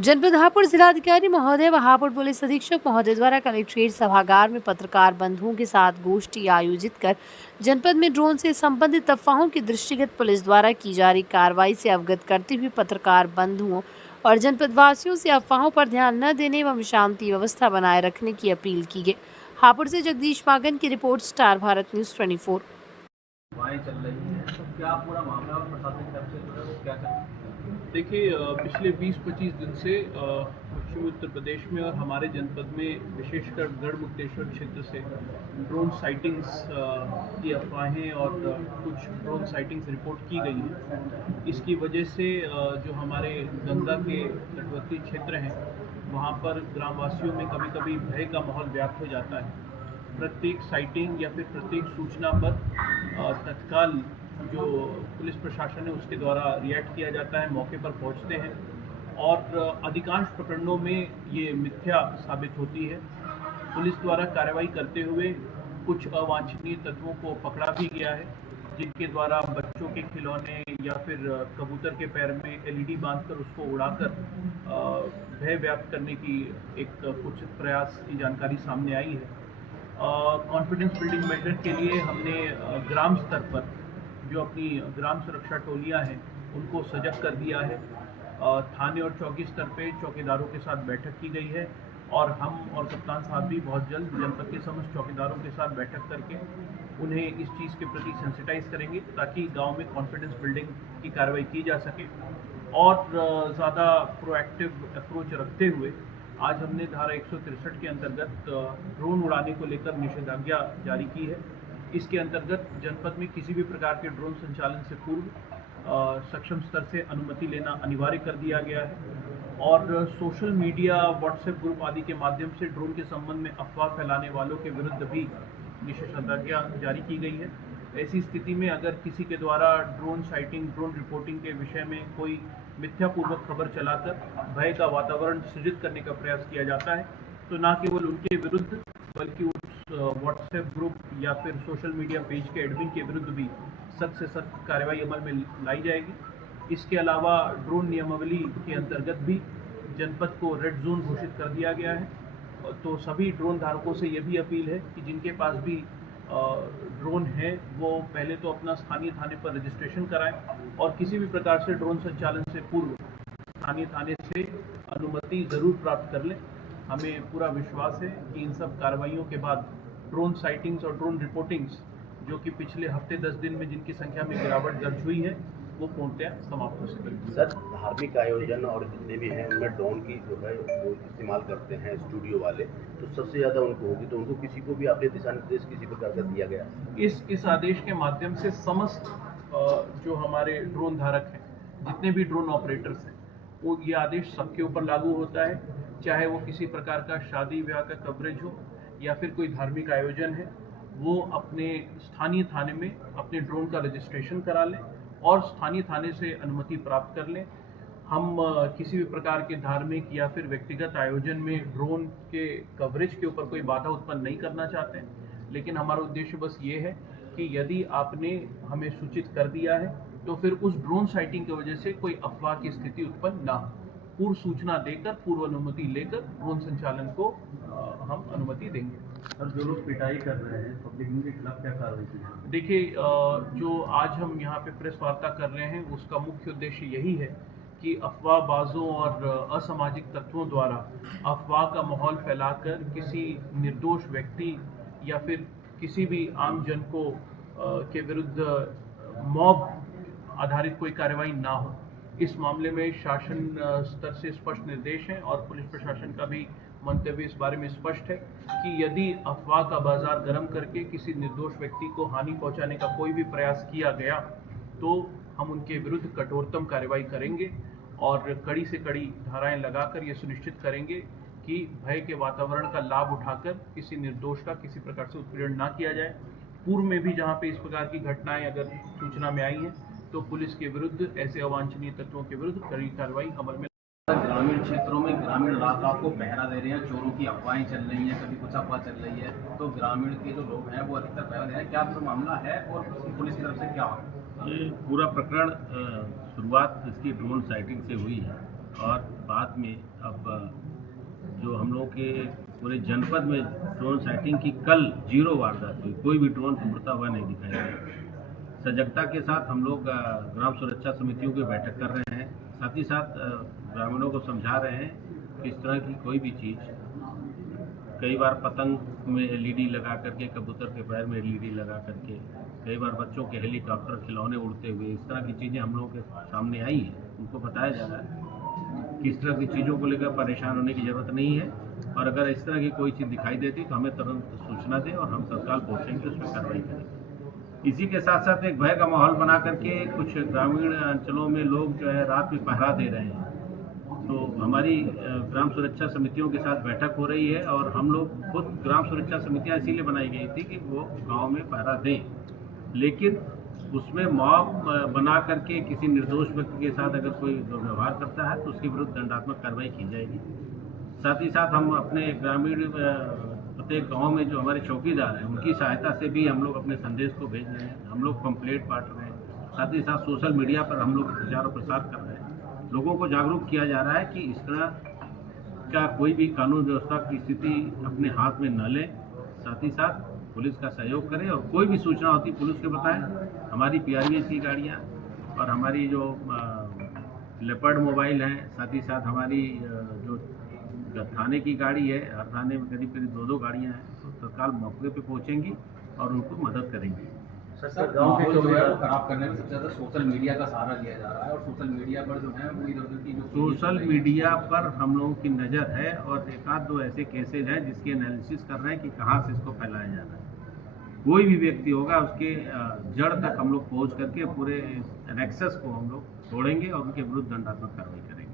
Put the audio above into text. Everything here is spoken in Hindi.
जनपद हापुड़ जिलाधिकारी महोदय व हापुड़ पुलिस अधीक्षक महोदय द्वारा कलेक्ट्रेट सभागार में पत्रकार बंधुओं के साथ गोष्ठी आयोजित कर जनपद में ड्रोन से संबंधित अफवाहों के दृष्टिगत पुलिस द्वारा की जा रही कार्रवाई से अवगत करते हुए पत्रकार बंधुओं और जनपद वासियों से अफवाहों पर ध्यान न देने एवं शांति व्यवस्था बनाए रखने की अपील की गई। हापुड़ से जगदीश मागन की रिपोर्ट, स्टार भारत न्यूज 24। चल रही है तो क्या पूरा मामला और प्रशासन की तरफ से जो है वो क्या चल रहा है? देखिए, पिछले 20-25 दिन से पश्चिमी उत्तर प्रदेश में और हमारे जनपद में विशेषकर गढ़मुक्तेश्वर क्षेत्र से ड्रोन साइटिंग्स की अफवाहें और कुछ ड्रोन साइटिंग्स रिपोर्ट की गई हैं। इसकी वजह से जो हमारे गंगा के तटवर्ती क्षेत्र हैं वहाँ पर ग्रामवासियों में कभी कभी भय का माहौल व्याप्त हो जाता है। प्रत्येक साइटिंग या फिर प्रत्येक सूचना पर तत्काल जो पुलिस प्रशासन है उसके द्वारा रिएक्ट किया जाता है, मौके पर पहुंचते हैं और अधिकांश प्रकरणों में ये मिथ्या साबित होती है। पुलिस द्वारा कार्रवाई करते हुए कुछ अवांछनीय तत्वों को पकड़ा भी गया है, जिनके द्वारा बच्चों के खिलौने या फिर कबूतर के पैर में एलईडी बांधकर उसको उड़ाकर भय व्याप्त करने की एक कुछ प्रयास की जानकारी सामने आई है। कॉन्फिडेंस बिल्डिंग मेजर के लिए हमने ग्राम स्तर पर जो अपनी ग्राम सुरक्षा टोलियां हैं उनको सजग कर दिया है। थाने और चौकी स्तर पे चौकीदारों के साथ बैठक की गई है और हम और कप्तान साहब भी बहुत जल्द जनपद के समस्त चौकीदारों के साथ बैठक करके उन्हें इस चीज़ के प्रति सेंसिटाइज करेंगे ताकि गांव में कॉन्फिडेंस बिल्डिंग की कार्रवाई की जा सके। और ज़्यादा प्रोएक्टिव अप्रोच रखते हुए आज हमने धारा 163 के अंतर्गत ड्रोन उड़ाने को लेकर निषेधाज्ञा जारी की है। इसके अंतर्गत जनपद में किसी भी प्रकार के ड्रोन संचालन से पूर्व सक्षम स्तर से अनुमति लेना अनिवार्य कर दिया गया है और सोशल मीडिया, व्हाट्सएप ग्रुप आदि के माध्यम से ड्रोन के संबंध में अफवाह फैलाने वालों के विरुद्ध भी निषेधाज्ञा जारी की गई है। ऐसी स्थिति में अगर किसी के द्वारा ड्रोन साइटिंग, ड्रोन रिपोर्टिंग के विषय में कोई मिथ्यापूर्वक खबर चलाकर भय का वातावरण सृजित करने का प्रयास किया जाता है तो न केवल उनके विरुद्ध बल्कि उस व्हाट्सएप ग्रुप या फिर सोशल मीडिया पेज के एडमिन के विरुद्ध भी सख्त से सख्त कार्रवाई अमल में लाई जाएगी। इसके अलावा ड्रोन नियमावली के अंतर्गत भी जनपद को रेड जोन घोषित कर दिया गया है। तो सभी ड्रोन धारकों से यह भी अपील है कि जिनके पास भी ड्रोन है वो पहले तो अपना स्थानीय थाने पर रजिस्ट्रेशन कराएं और किसी भी प्रकार से ड्रोन संचालन से पूर्व स्थानीय थाने से अनुमति ज़रूर प्राप्त कर लें। हमें पूरा विश्वास है कि इन सब कार्रवाइयों के बाद ड्रोन साइटिंग्स और ड्रोन रिपोर्टिंग्स जो कि पिछले हफ्ते 10 दिन में जिनकी संख्या में गिरावट दर्ज हुई है वो पूर्णतया समाप्त हो सकेगी। सर, धार्मिक आयोजन और जितने भी हैं उनमें ड्रोन की जो है वो इस्तेमाल करते हैं स्टूडियो वाले, तो सबसे ज़्यादा उनको होगी, तो उनको किसी को भी आपने दिशा निर्देश किसी प्रकार का दिया गया? इस आदेश के माध्यम से समस्त जो हमारे ड्रोन धारक हैं, जितने भी ड्रोन ऑपरेटर्स हैं, वो ये आदेश सबके ऊपर लागू होता है, चाहे वो किसी प्रकार का शादी ब्याह का कवरेज हो या फिर कोई धार्मिक आयोजन है, वो अपने स्थानीय थाने में अपने ड्रोन का रजिस्ट्रेशन करा लें और स्थानीय थाने से अनुमति प्राप्त कर लें। हम किसी भी प्रकार के धार्मिक या फिर व्यक्तिगत आयोजन में ड्रोन के कवरेज के ऊपर कोई बाधा उत्पन्न नहीं करना चाहते हैं, लेकिन हमारा उद्देश्य बस ये है कि यदि आपने हमें सूचित कर दिया है तो फिर उस ड्रोन साइटिंग की वजह से कोई अफवाह की स्थिति उत्पन्न ना हो। पूर्व सूचना देकर, पूर्व अनुमति लेकर ड्रोन संचालन को हम अनुमति देंगे। और जो लोग पिटाई कर रहे हैं पब्लिक के खिलाफ क्या कार्रवाई की? देखिए, जो आज हम यहाँ पे प्रेस वार्ता कर रहे हैं उसका मुख्य उद्देश्य यही है कि अफवाहबाजों और असामाजिक तत्वों द्वारा अफवाह का माहौल फैलाकर किसी निर्दोष व्यक्ति या फिर किसी भी आम जन को के विरुद्ध मॉब आधारित कोई कार्रवाई ना हो। इस मामले में शासन स्तर से स्पष्ट निर्देश हैं और पुलिस प्रशासन का भी मंतव्य इस बारे में स्पष्ट है कि यदि अफवाह का बाजार गर्म करके किसी निर्दोष व्यक्ति को हानि पहुंचाने का कोई भी प्रयास किया गया तो हम उनके विरुद्ध कठोरतम कार्रवाई करेंगे और कड़ी से कड़ी धाराएं लगाकर ये सुनिश्चित करेंगे कि भय के वातावरण का लाभ उठाकर किसी निर्दोष का किसी प्रकार से उत्पीड़न ना किया जाए। पूर्व में भी जहाँ पे इस प्रकार की घटनाएं अगर सूचना में आई हैं तो पुलिस के विरुद्ध ऐसे अवांछनीय तत्वों के विरुद्ध कड़ी कार्रवाई अमल में। ग्रामीण क्षेत्रों में ग्रामीण इलाका को पहरा दे रहे हैं, चोरों की अफवाहें चल रही हैं, कभी कुछ अफवाह चल रही है, तो ग्रामीण के जो लोग हैं वो अधिकतर पहरा दे रहे हैं। क्या पूरा मामला है और पुलिस की तरफ से क्या होगा? ये पूरा प्रकरण शुरुआत इसकी ड्रोन साइटिंग से हुई है और बाद में अब जो हम लोग के पूरे जनपद में ड्रोन साइटिंग की कल 0 वारदात हुई, कोई भी ड्रोन उड़ता हुआ नहीं दिखाई दिया। सजगता के साथ हम लोग ग्राम सुरक्षा समितियों की बैठक कर रहे हैं, साथ ही साथ ग्रामीणों को समझा रहे हैं कि इस तरह की कोई भी चीज़, कई बार पतंग में एलईडी लगा करके, कबूतर के पैर में एलईडी लगा करके, कई बार बच्चों के हेलीकॉप्टर खिलौने उड़ते हुए, इस तरह की चीज़ें हम लोगों के सामने आई हैं। उनको बताया जा रहा है कि इस तरह की चीज़ों को लेकर परेशान होने की ज़रूरत नहीं है, और अगर इस तरह की कोई चीज़ दिखाई देती तो हमें तुरंत सूचना दें और हम तत्काल पहुँचेंगे, उस पर कार्रवाई करेंगे। इसी के साथ साथ एक भय का माहौल बना करके कुछ ग्रामीण अंचलों में लोग जो है रात में पहरा दे रहे हैं। तो हमारी ग्राम सुरक्षा समितियों के साथ बैठक हो रही है, और हम लोग खुद ग्राम सुरक्षा समितियां इसीलिए बनाई गई थी कि वो गांव में पहरा दें, लेकिन उसमें मॉब बना करके किसी निर्दोष व्यक्ति के साथ अगर कोई व्यवहार करता है तो उसके विरुद्ध दंडात्मक कार्रवाई की जाएगी। साथ ही साथ हम अपने ग्रामीण प्रत्येक गाँव में जो हमारे चौकीदार हैं उनकी सहायता से भी हम लोग अपने संदेश को भेज रहे हैं, हम लोग पंपलेट बांट रहे हैं, साथ ही साथ सोशल मीडिया पर हम लोग प्रचार और प्रसार कर रहे हैं। लोगों को जागरूक किया जा रहा है कि इस तरह का कोई भी कानून व्यवस्था की स्थिति अपने हाथ में न लें, साथ ही साथ पुलिस का सहयोग करें, और कोई भी सूचना होती पुलिस को बताएं। हमारी पीआरवीएस की गाड़ियाँ और हमारी जो लेपर्ड मोबाइल हैं, साथ ही साथ हमारी जो थाने की गाड़ी है, हर थाने में करीब करीब 2-2 गाड़ियाँ हैं, तो तत्काल मौके पे पहुँचेंगी और उनको मदद करेंगी। सर गाँव के जो है वो खराब करने में सबसे ज़्यादा सोशल मीडिया का सहारा लिया जा रहा है, और सोशल मीडिया पर जो है वो इधर की जो सोशल मीडिया पर हम लोगों की नज़र है, और 1-2 ऐसे केसेज हैं जिसकी एनालिसिस कर रहे हैं कि कहाँ से इसको फैलाया जा रहा है। कोई भी व्यक्ति होगा उसके जड़ तक हम लोग पहुँच करके पूरे नेक्सस को हम लोग तोड़ेंगे और उनके विरुद्ध दंडात्मक कार्रवाई करेंगे।